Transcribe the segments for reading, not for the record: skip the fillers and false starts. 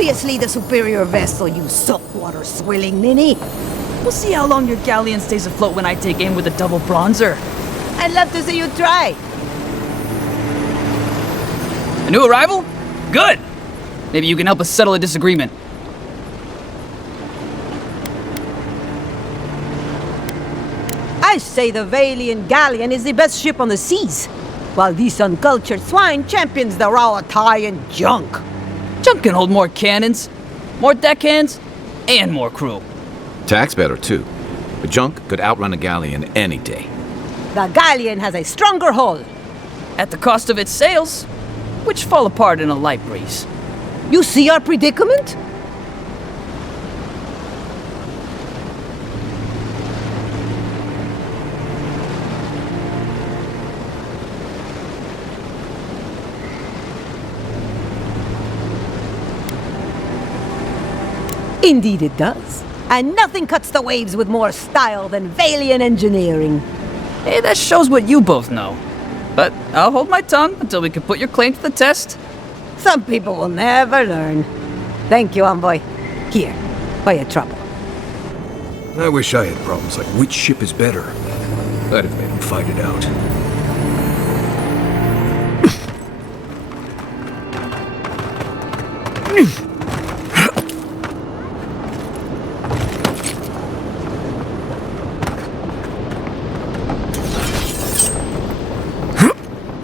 Obviously the superior vessel, you saltwater swilling ninny. We'll see how long your galleon stays afloat when I take aim with a double bronzer. I'd love to see you try. A new arrival? Good! Maybe you can help us settle a disagreement. I say the Valian galleon is the best ship on the seas, while this uncultured swine champions the raw Italian junk. Junk can hold more cannons, more deckhands, and more crew. Tack's better too. The junk could outrun a galleon any day. The galleon has a stronger hull. At the cost of its sails, which fall apart in a light breeze. You see our predicament? Indeed it does. And nothing cuts the waves with more style than Valian engineering. Hey, that shows what you both know. But I'll hold my tongue until we can put your claim to the test. Some people will never learn. Thank you, envoy. Here, for your trouble. I wish I had problems like which ship is better. I'd have made him fight it out.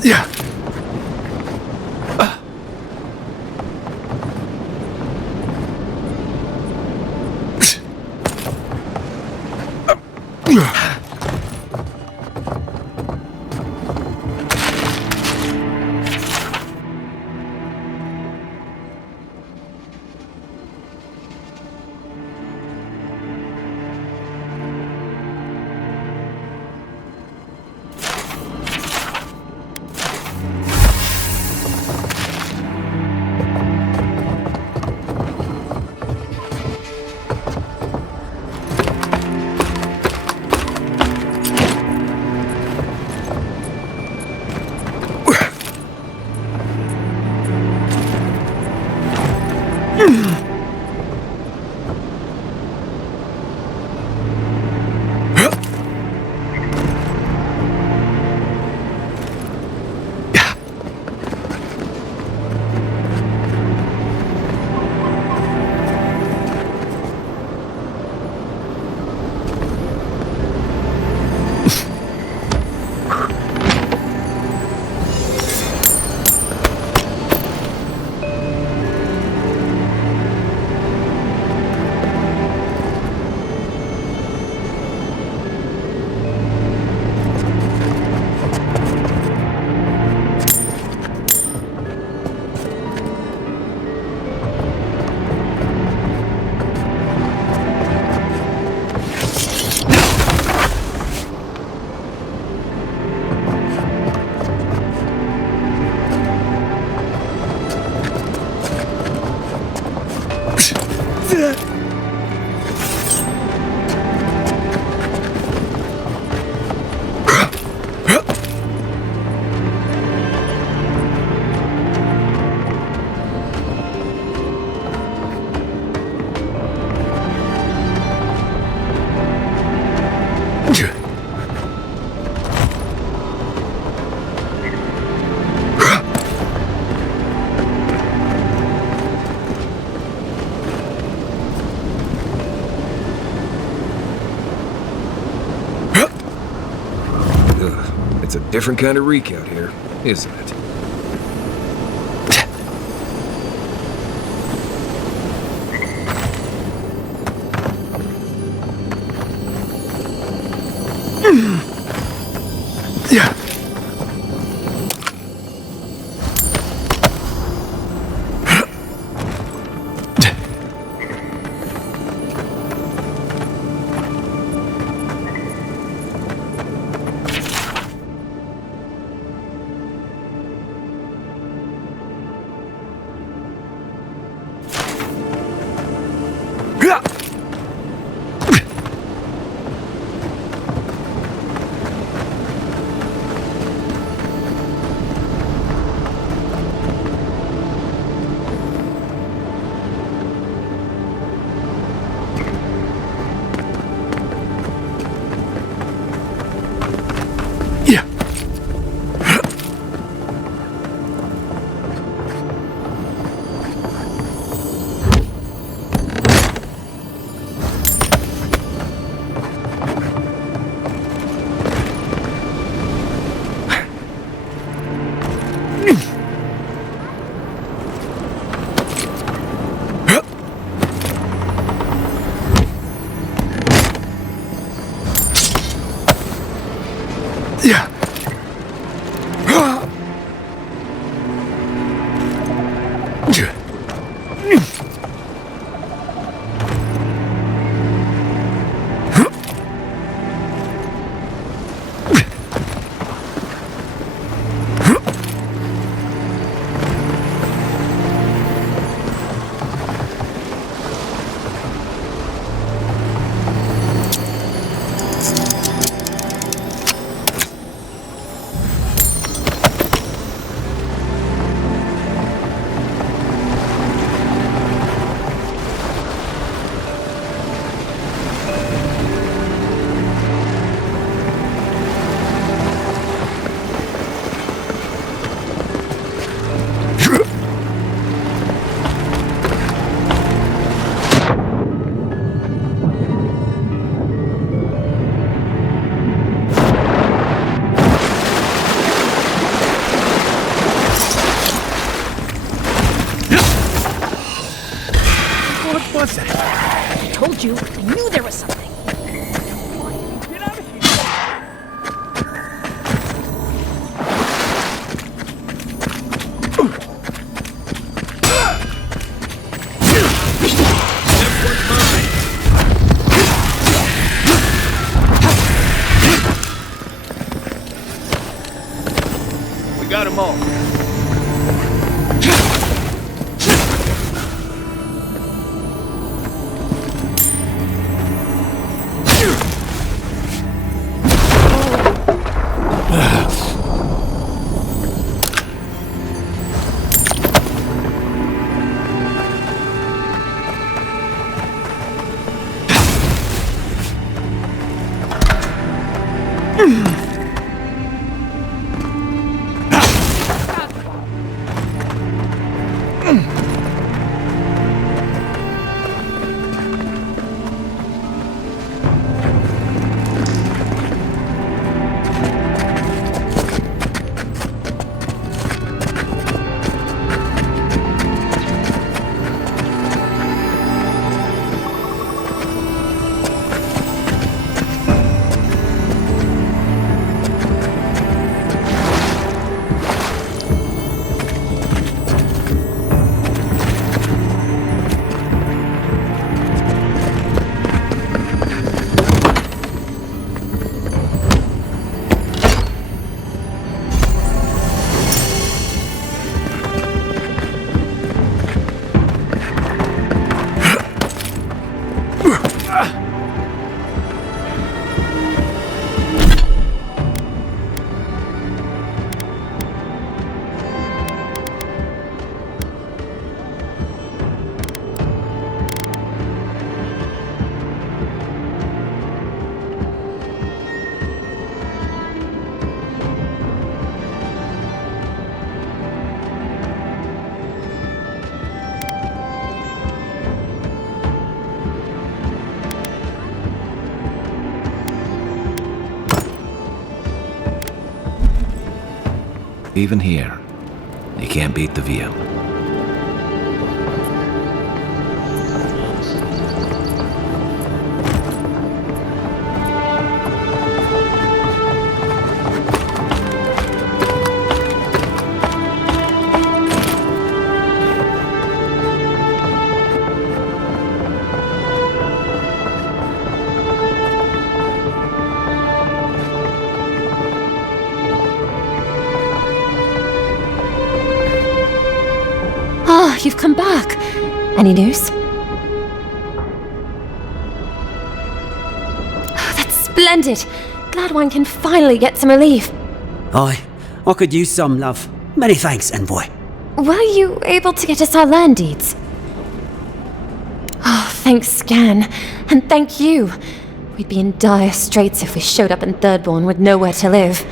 Yeah. It's a different kind of reek out here, isn't it? Yeah. you. I knew there was something. We got them all. Even here, you can't beat the view. Ah, you've come back. Any news? Oh, that's splendid. Glad one can finally get some relief. Aye, I could use some, love. Many thanks, envoy. Were you able to get us our land deeds? Oh, thanks, Scan. And thank you. We'd be in dire straits if we showed up in Thirdborn with nowhere to live.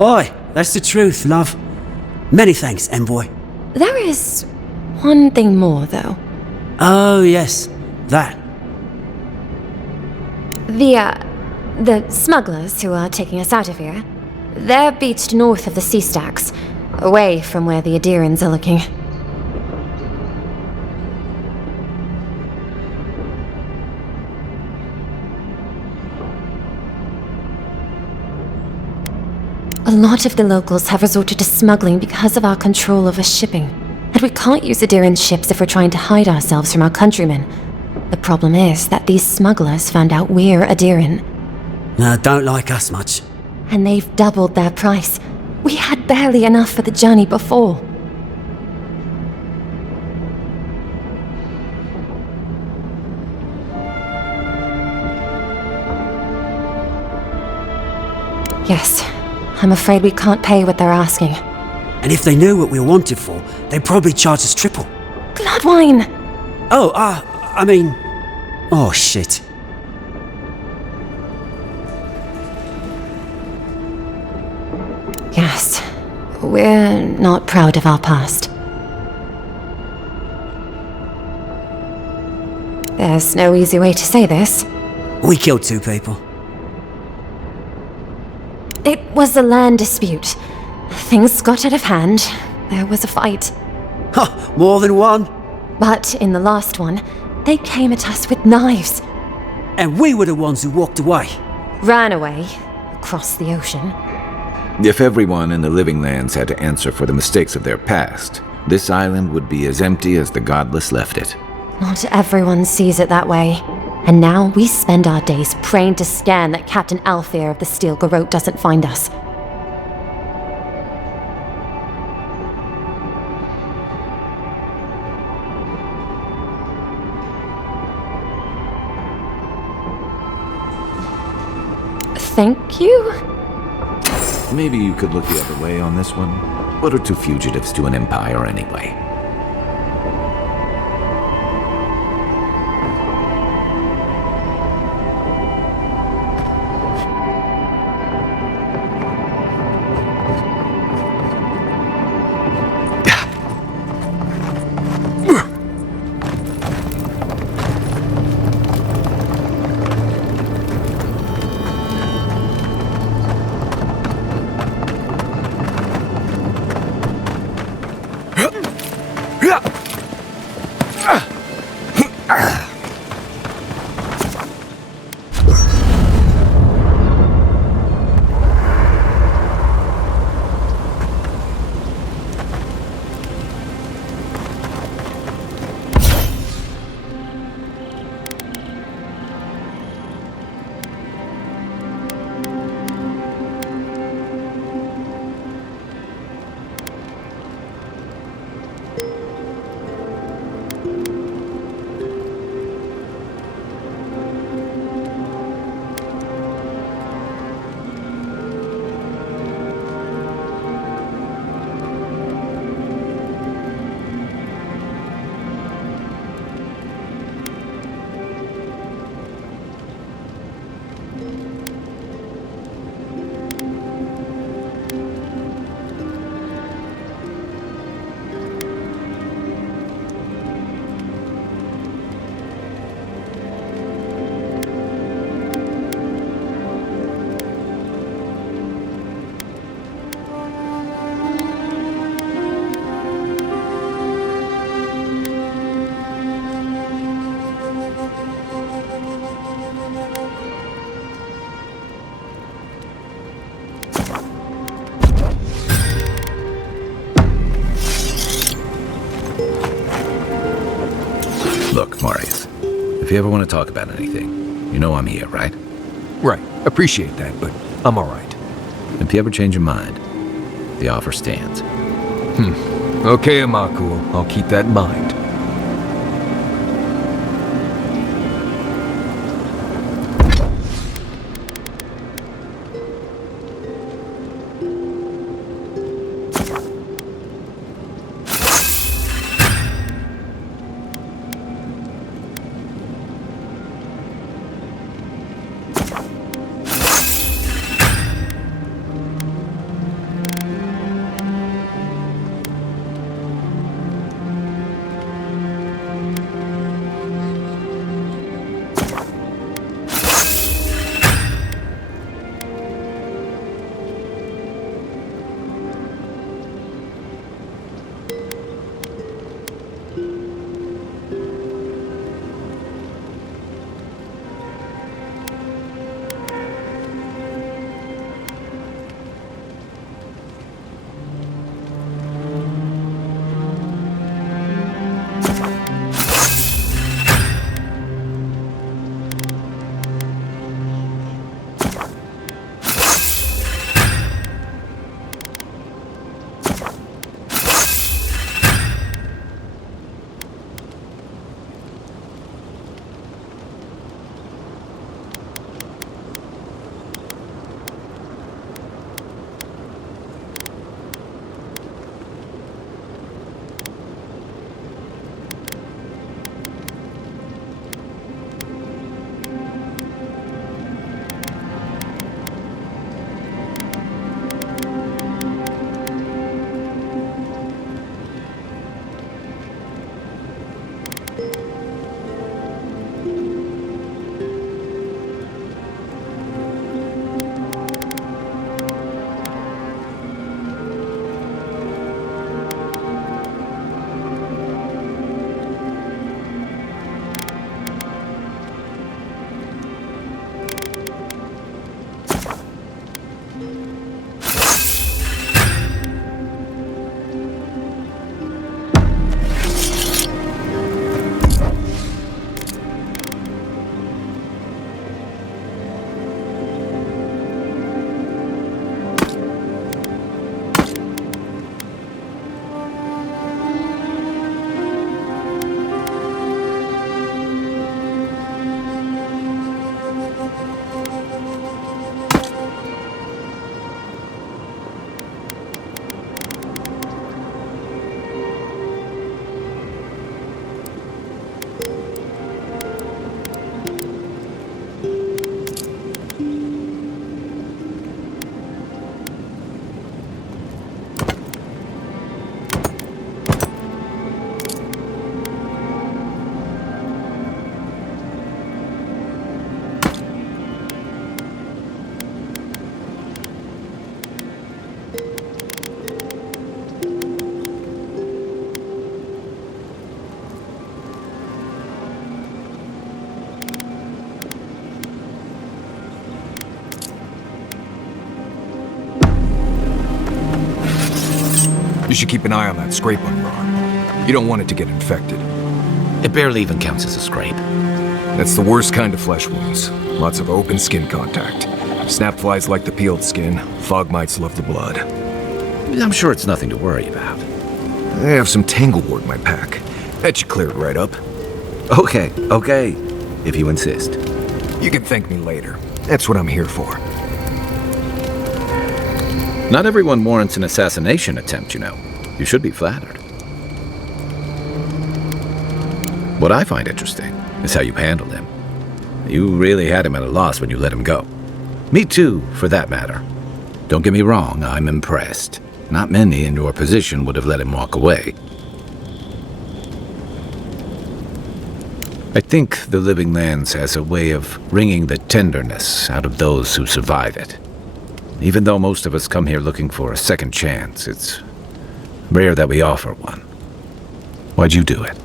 Aye, that's the truth, love. Many thanks, envoy. There is one thing more, though. Oh, yes, that. The smugglers who are taking us out of here, they're beached north of the sea stacks, away from where the Adirans are looking. A lot of the locals have resorted to smuggling because of our control over shipping. And we can't use Adiran's ships if we're trying to hide ourselves from our countrymen. The problem is that these smugglers found out we're Adiran. No, don't like us much. And they've doubled their price. We had barely enough for the journey before. Yes, I'm afraid we can't pay what they're asking. And if they knew what we were wanted for, they'd probably charge us triple. Gladwine! Oh, I mean... Oh, shit. Yes, we're not proud of our past. There's no easy way to say this. We killed 2 people. It was a land dispute. Things got out of hand. There was a fight. Ha! More than one? But in the last one, They came at us with knives. And we were the ones who walked away. Ran away. Across the ocean. If everyone in the living lands had to answer for the mistakes of their past, this island would be as empty as the godless left it. Not everyone sees it that way. And now we spend our days praying to Scan that Captain Alfear of the Steel Garrote doesn't find us. Thank you? Maybe you could look the other way on this one. What are two fugitives to an empire anyway? Look, Marius, if you ever want to talk about anything, you know I'm here, right? Right. Appreciate that, but I'm all right. If you ever change your mind, the offer stands. Okay, Amaku. I'll keep that in mind. You should keep an eye on that scrape on your arm. You don't want it to get infected. It barely even counts as a scrape. That's the worst kind of flesh wounds. Lots of open skin contact. Snapflies like the peeled skin. Fog mites love the blood. I'm sure it's nothing to worry about. I have some tanglewort in my pack. That should clear it right up. Okay, if you insist. You can thank me later. That's what I'm here for. Not everyone warrants an assassination attempt, you know. You should be flattered. What I find interesting is how you handled him. You really had him at a loss when you let him go. Me too, for that matter. Don't get me wrong, I'm impressed. Not many in your position would have let him walk away. I think the Living Lands has a way of wringing the tenderness out of those who survive it. Even though most of us come here looking for a second chance, it's rare that we offer one. Why'd you do it?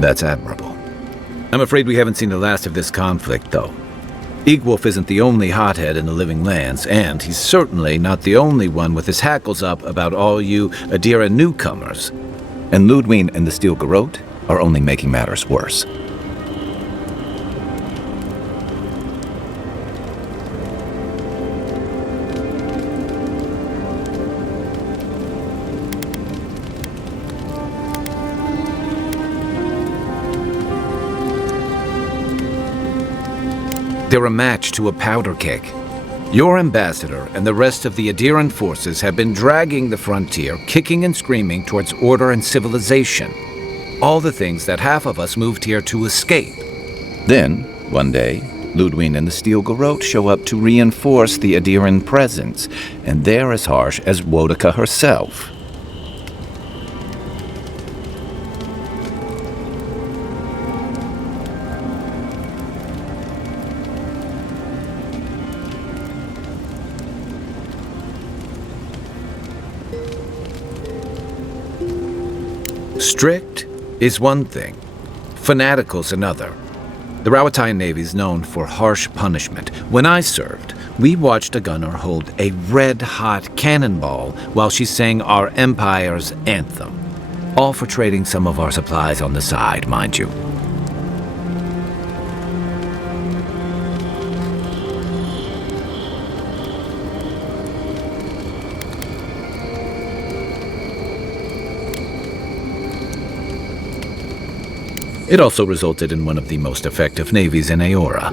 That's admirable. I'm afraid we haven't seen the last of this conflict, though. Eagwolf isn't the only hothead in the Living Lands, and he's certainly not the only one with his hackles up about all you Adira newcomers. And Ludwig and the Steel Garrote are only making matters worse. They're a match to a powder keg. Your ambassador and the rest of the Adiran forces have been dragging the frontier, kicking and screaming towards order and civilization. All the things that half of us moved here to escape. Then, one day, Ludwig and the Steel Garrote show up to reinforce the Adiran presence, and they're as harsh as Woedica herself. Strict is one thing, fanatical's another. The Rawatayan Navy's known for harsh punishment. When I served, we watched a gunner hold a red-hot cannonball while she sang our empire's anthem. All for trading some of our supplies on the side, mind you. It also resulted in one of the most effective navies in Aora,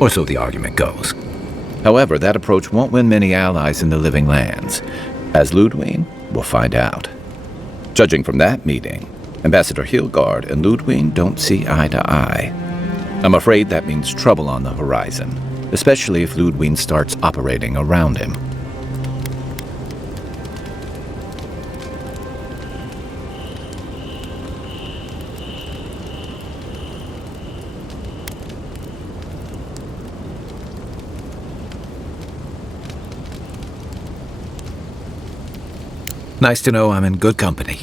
or so the argument goes. However, that approach won't win many allies in the Living Lands. As Ludwig will find out. Judging from that meeting, Ambassador Hilgard and Ludwig don't see eye to eye. I'm afraid that means trouble on the horizon, especially if Ludwig starts operating around him. Nice to know I'm in good company.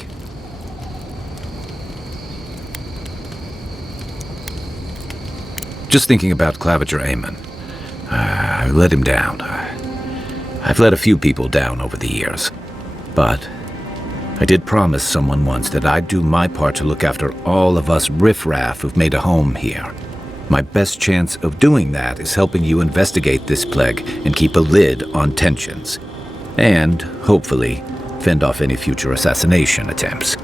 Just thinking about Claviger Amon. I let him down. I've let a few people down over the years. But I did promise someone once that I'd do my part to look after all of us riffraff who've made a home here. My best chance of doing that is helping you investigate this plague and keep a lid on tensions. And, hopefully, fend off any future assassination attempts.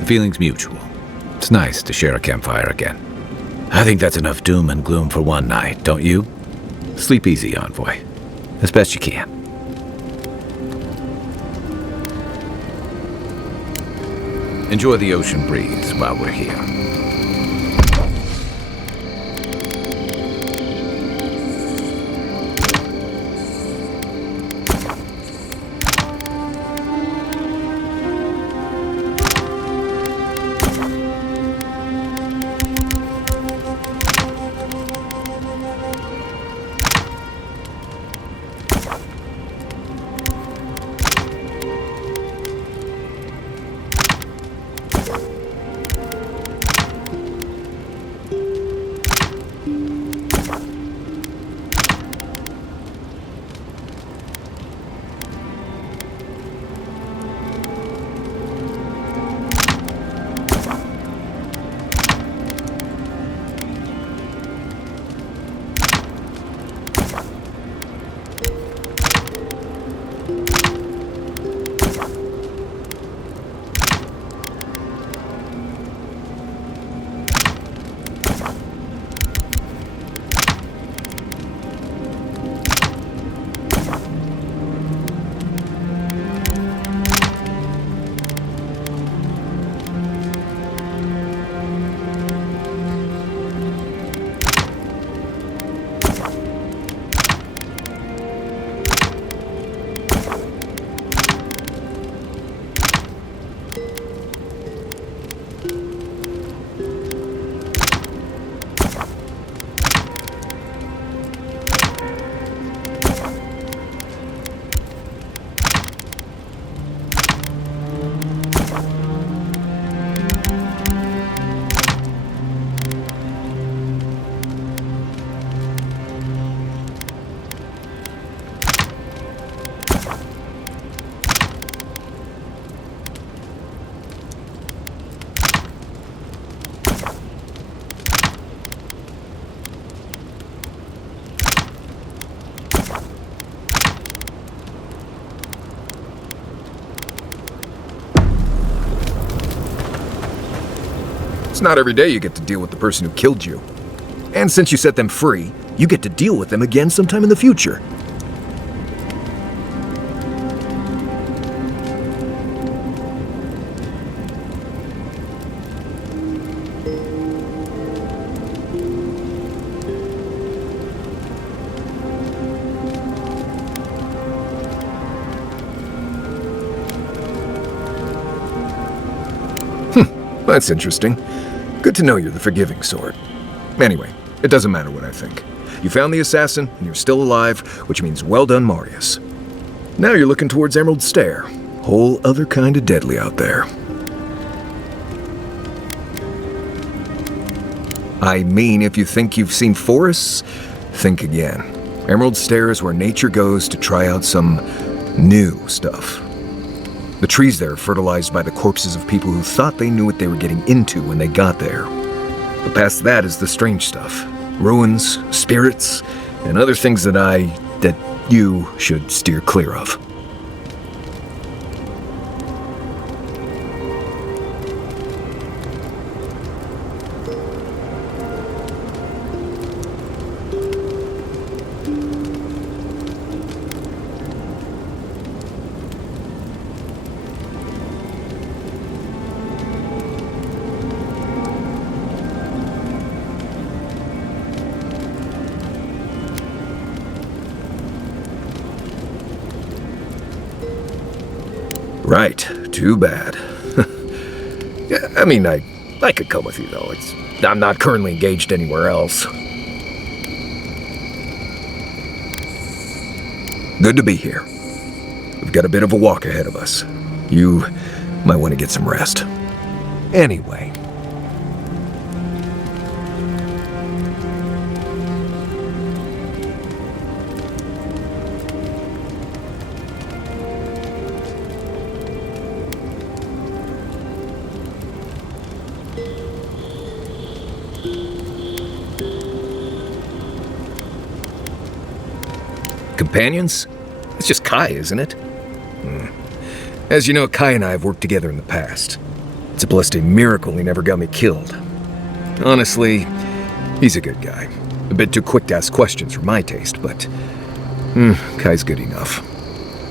The feeling's mutual. It's nice to share a campfire again. I think that's enough doom and gloom for one night, don't you? Sleep easy, Envoy. As best you can. Enjoy the ocean breeze while we're here. not every day you get to deal with the person who killed you. And since you set them free, you get to deal with them again sometime in the future. That's interesting. Good to know you're the forgiving sort. Anyway, it doesn't matter what I think. You found the assassin, and you're still alive, which means well done, Marius. Now you're looking towards Emerald Stair. Whole other kind of deadly out there. I mean, if you think you've seen forests, think again. Emerald Stair is where nature goes to try out some new stuff. The trees there are fertilized by the corpses of people who thought they knew what they were getting into when they got there. But past that is the strange stuff. Ruins, spirits, and other things that you should steer clear of. Right, too bad. Yeah, I mean, I could come with you, though. I'm not currently engaged anywhere else. Good to be here. We've got a bit of a walk ahead of us. You might want to get some rest. Anyway. Companions? It's just Kai, isn't it? As you know, Kai and I have worked together in the past. It's a blessed miracle he never got me killed. Honestly, he's a good guy. A bit too quick to ask questions for my taste, but Kai's good enough.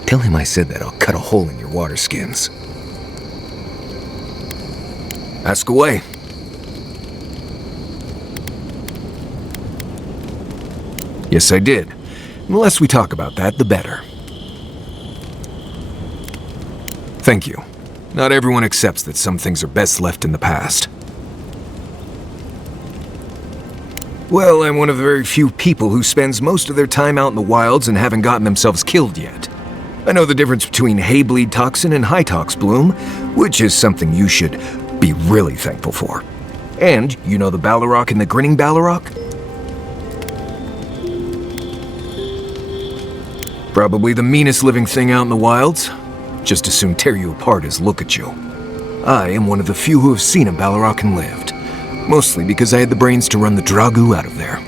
Tell him I said that I'll cut a hole in your water skins. Ask away. Yes, I did. The less we talk about that, the better. Thank you. Not everyone accepts that some things are best left in the past. Well, I'm one of the very few people who spends most of their time out in the wilds and haven't gotten themselves killed yet. I know the difference between hay-bleed toxin and high-tox bloom, which is something you should be really thankful for. And you know the Ballarok and the Grinning Ballarok? Probably the meanest living thing out in the wilds. Just as soon tear you apart as look at you. I am one of the few who have seen a Ballarok and lived. Mostly because I had the brains to run the Dragu out of there.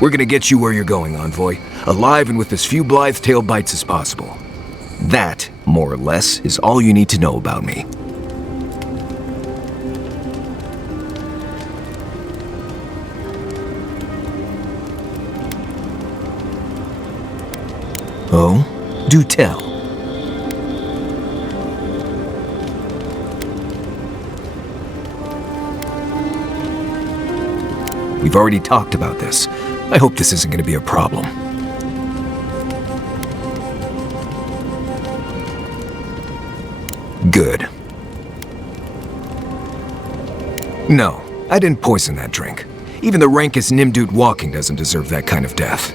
We're gonna get you where you're going, Envoy. Alive and with as few blithe tail bites as possible. That, more or less, is all you need to know about me. Oh? Do tell. We've already talked about this. I hope this isn't going to be a problem. Good. No, I didn't poison that drink. Even the rankest Nimdut walking doesn't deserve that kind of death.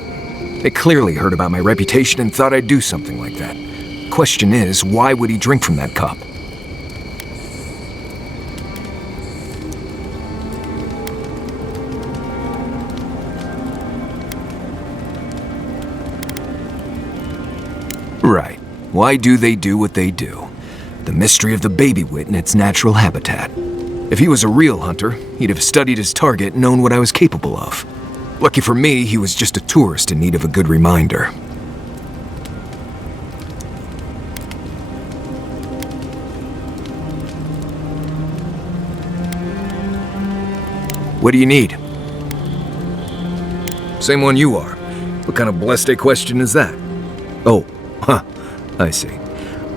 They clearly heard about my reputation and thought I'd do something like that. Question is, why would he drink from that cup? Right. Why do they do what they do? The mystery of the baby wit in its natural habitat. If he was a real hunter, he'd have studied his target and known what I was capable of. Lucky for me, he was just a tourist in need of a good reminder. What do you need? Same one you are. What kind of blessed question is that? Oh, huh, I see.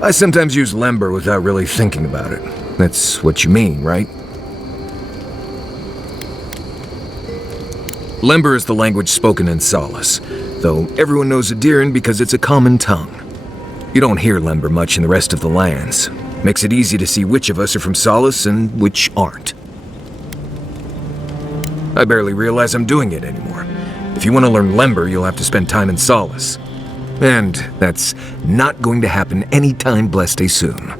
I sometimes use lember without really thinking about it. That's what you mean, right? Lember is the language spoken in Solace, though everyone knows Adiran because it's a common tongue. You don't hear lember much in the rest of the lands. Makes it easy to see which of us are from Solace and which aren't. I barely realize I'm doing it anymore. If you want to learn lember, you'll have to spend time in Solace. And that's not going to happen anytime blessed soon.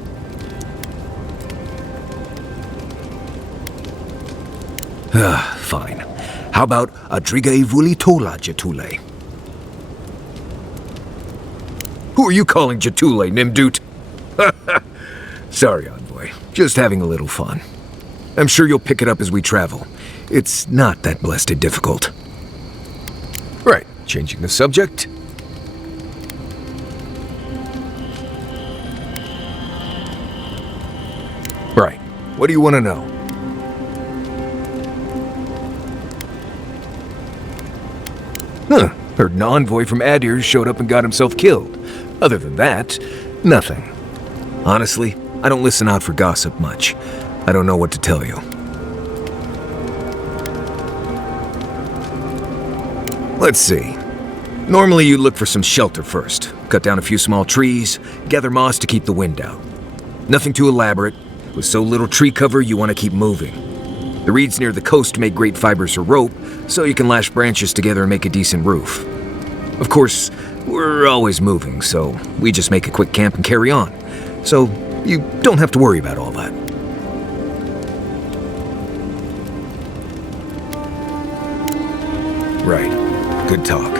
Fine. How about Adriga Ivuli Tola Jatule? Who are you calling Jatule, Nimdut? Sorry, Envoy. Just having a little fun. I'm sure you'll pick it up as we travel. It's not that blessed difficult. Right, changing the subject. Right, what do you want to know? Heard an envoy from Adir showed up and got himself killed. Other than that, nothing. Honestly, I don't listen out for gossip much. I don't know what to tell you. Let's see. Normally you look for some shelter first. Cut down a few small trees, gather moss to keep the wind out. Nothing too elaborate. With so little tree cover, you want to keep moving. The reeds near the coast make great fibers for rope, so you can lash branches together and make a decent roof. Of course, we're always moving, so we just make a quick camp and carry on. So you don't have to worry about all that. Right. Good talk.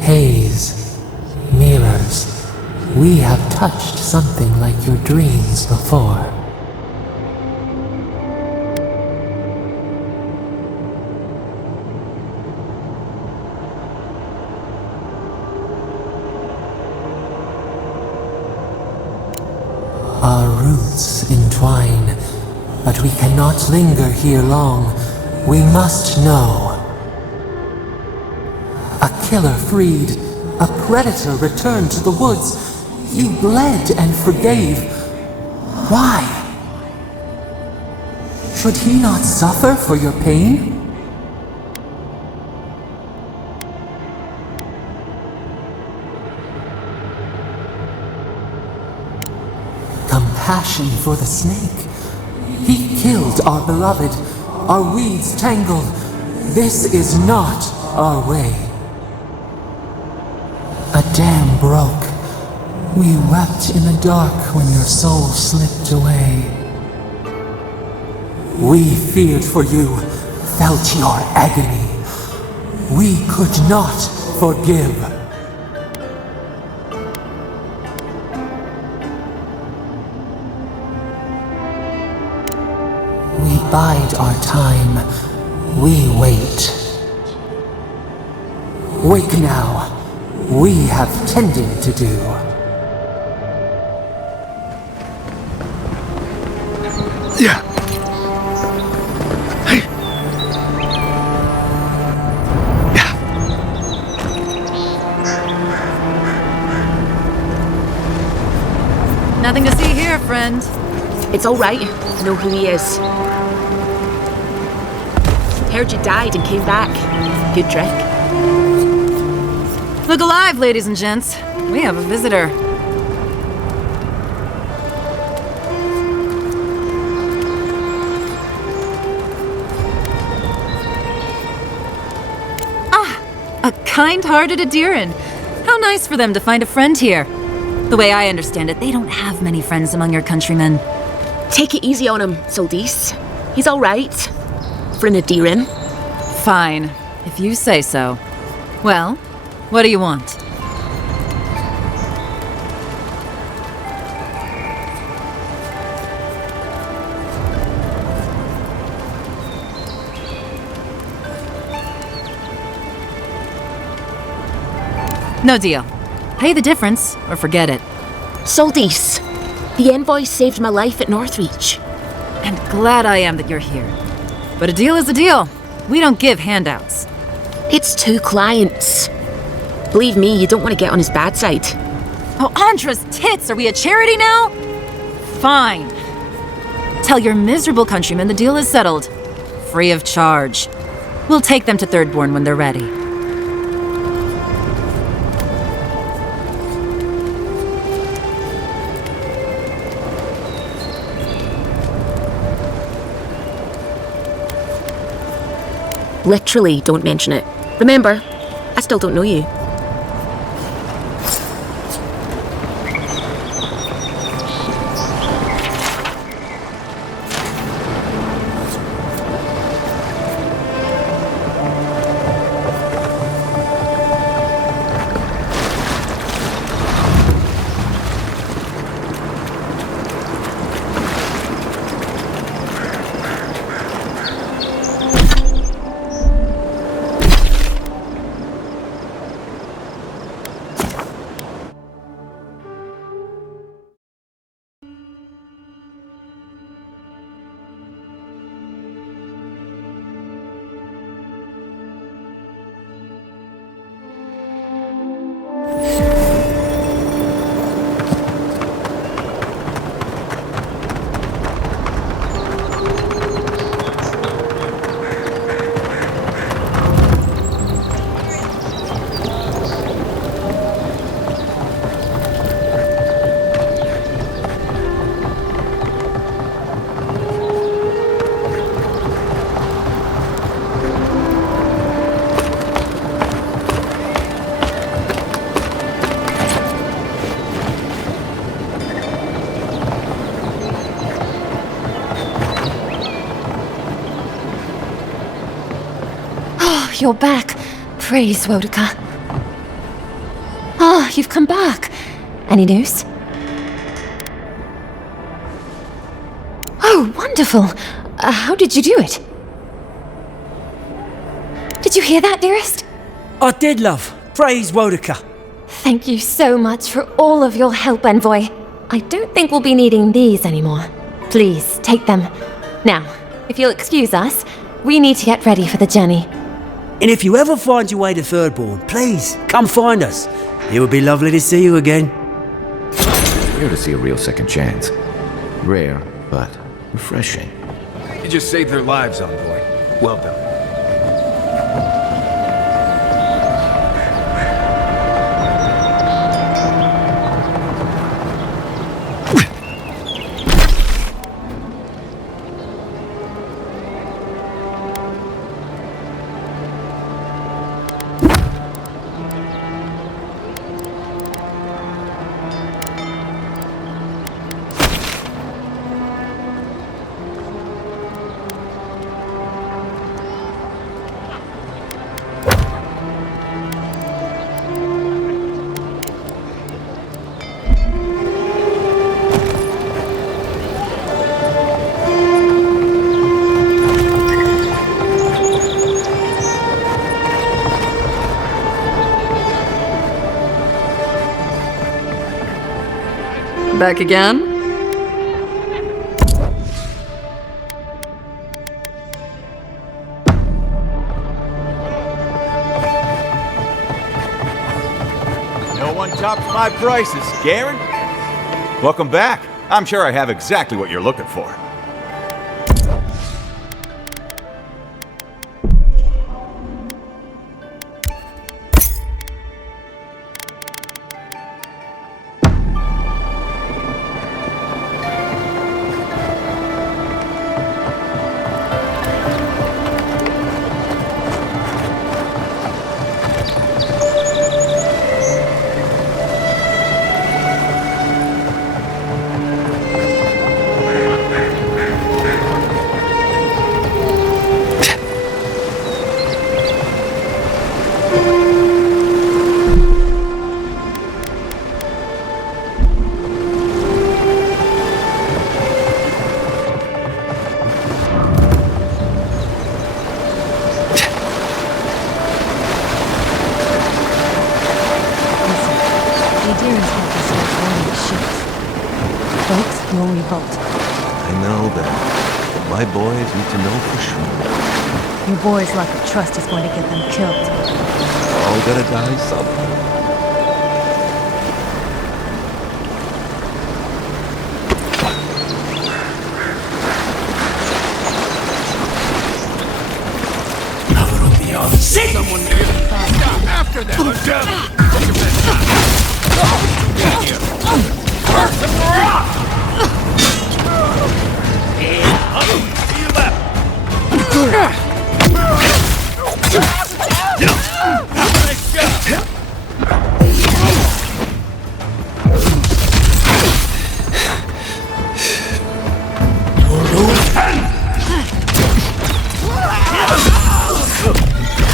Haze, mirrors, we have touched something like your dreams before. Our roots entwine, but we cannot linger here long. We must know. A killer freed, a predator returned to the woods. You bled and forgave. Why? Should he not suffer for your pain? Compassion for the snake. He killed our beloved, our weeds tangled. This is not our way. A dam broke. We wept in the dark when your soul slipped away. We feared for you, felt your agony. We could not forgive. We bide our time. We wait. Wake now. We have tending to do. Yeah. Hey. Yeah. Nothing to see here, friend. It's all right. I know who he is. Heard you died and came back. Good trick. Look alive, ladies and gents. We have a visitor. Ah, a kind-hearted Adiran. How nice for them to find a friend here. The way I understand it, they don't have many friends among your countrymen. Take it easy on him, Soldis. He's all right. For an Adiran. Fine, if you say so. Well, what do you want? No deal. Pay the difference, or forget it. Soldis, the envoy saved my life at Northreach. And glad I am that you're here. But a deal is a deal. We don't give handouts. It's 2 clients. Believe me, you don't want to get on his bad side. Oh, Andra's tits! Are we a charity now? Fine. Tell your miserable countrymen the deal is settled. Free of charge. We'll take them to Thirdborn when they're ready. Literally, don't mention it. Remember, I still don't know you. You're back. Praise Wodika. Ah, you've come back. Any news? Oh, wonderful. How did you do it? Did you hear that, dearest? I did, love. Praise Wodika. Thank you so much for all of your help, Envoy. I don't think we'll be needing these anymore. Please, take them. Now, if you'll excuse us, we need to get ready for the journey. And if you ever find your way to Thirdborn, please, come find us. It would be lovely to see you again. Rare to see a real second chance. Rare, but refreshing. You just saved their lives, envoy. Well done. Back again? No one tops my prices, Garen. Welcome back. I'm sure I have exactly what you're looking for. next, no revolt. I know that. But my boys need to know for sure. Your boy's lack of trust is going to get them killed. All gotta die someday.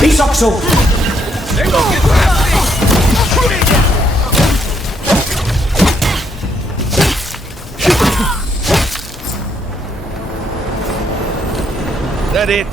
Peace, Oxel! That it?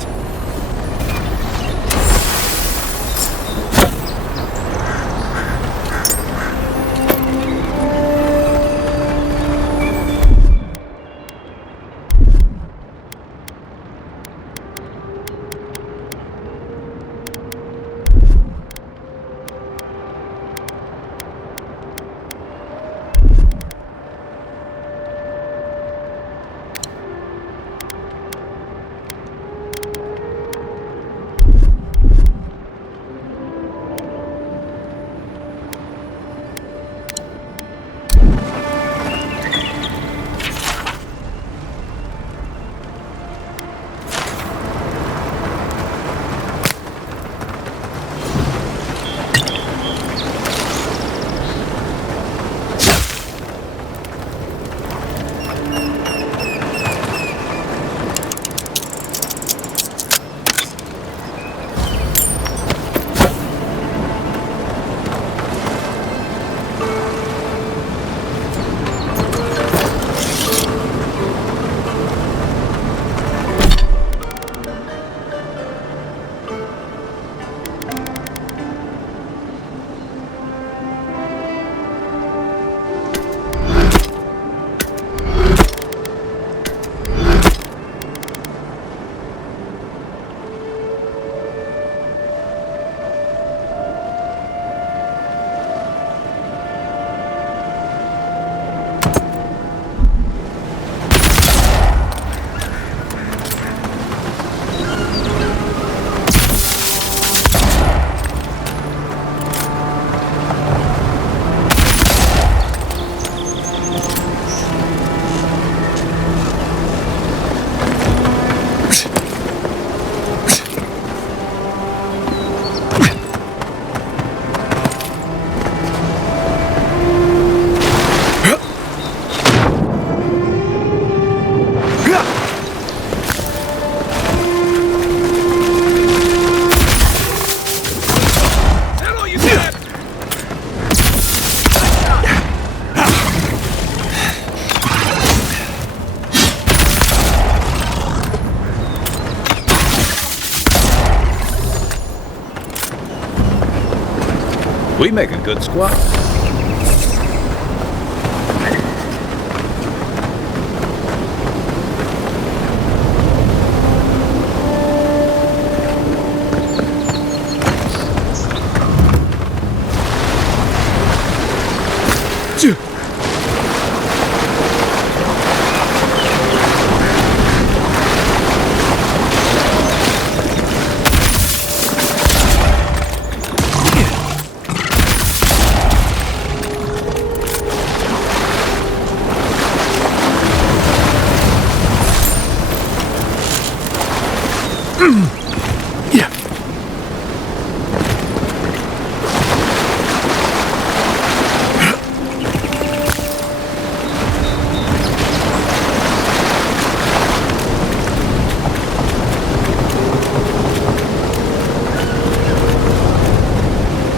We make a good squad.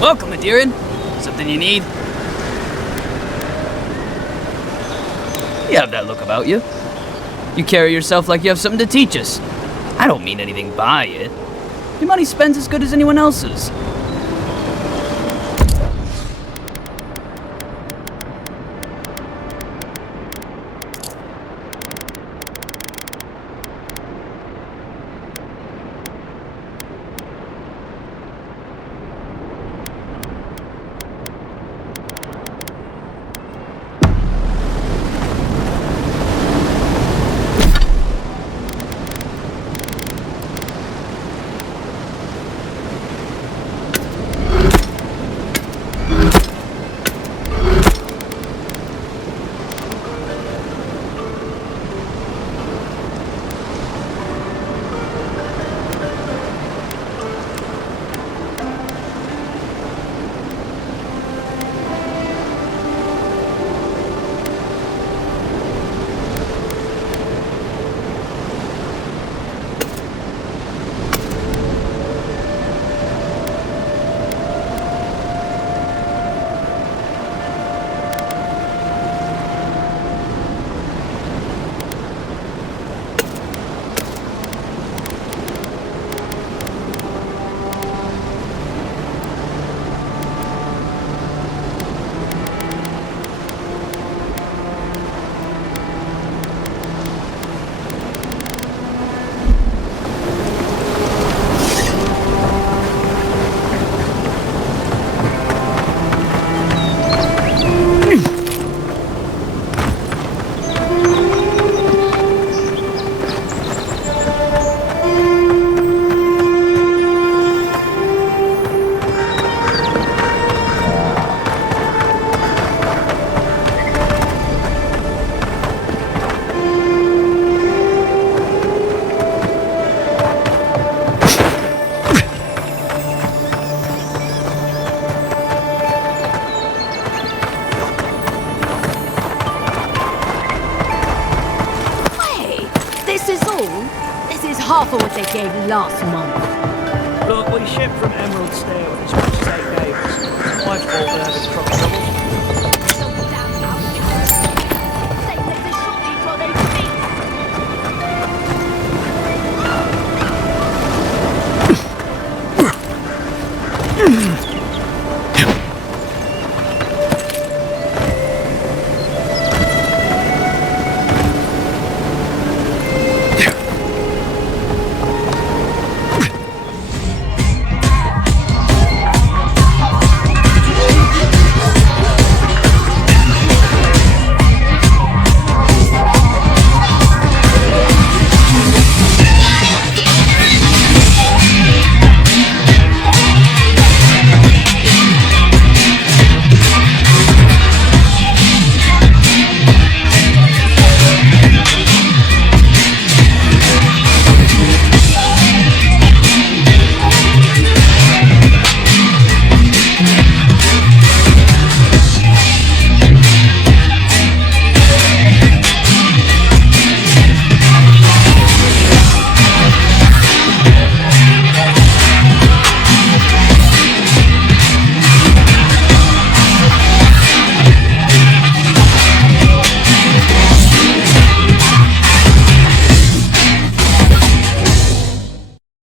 Welcome, Adiran. Something you need? You have that look about you. You carry yourself like you have something to teach us. I don't mean anything by it. Your money spends as good as anyone else's. half of what they gave last month. Look, we shipped from Emerald Stair with as much as they gave us. My fault they're having truck troubles. So damn out. They let the shortage or they feast.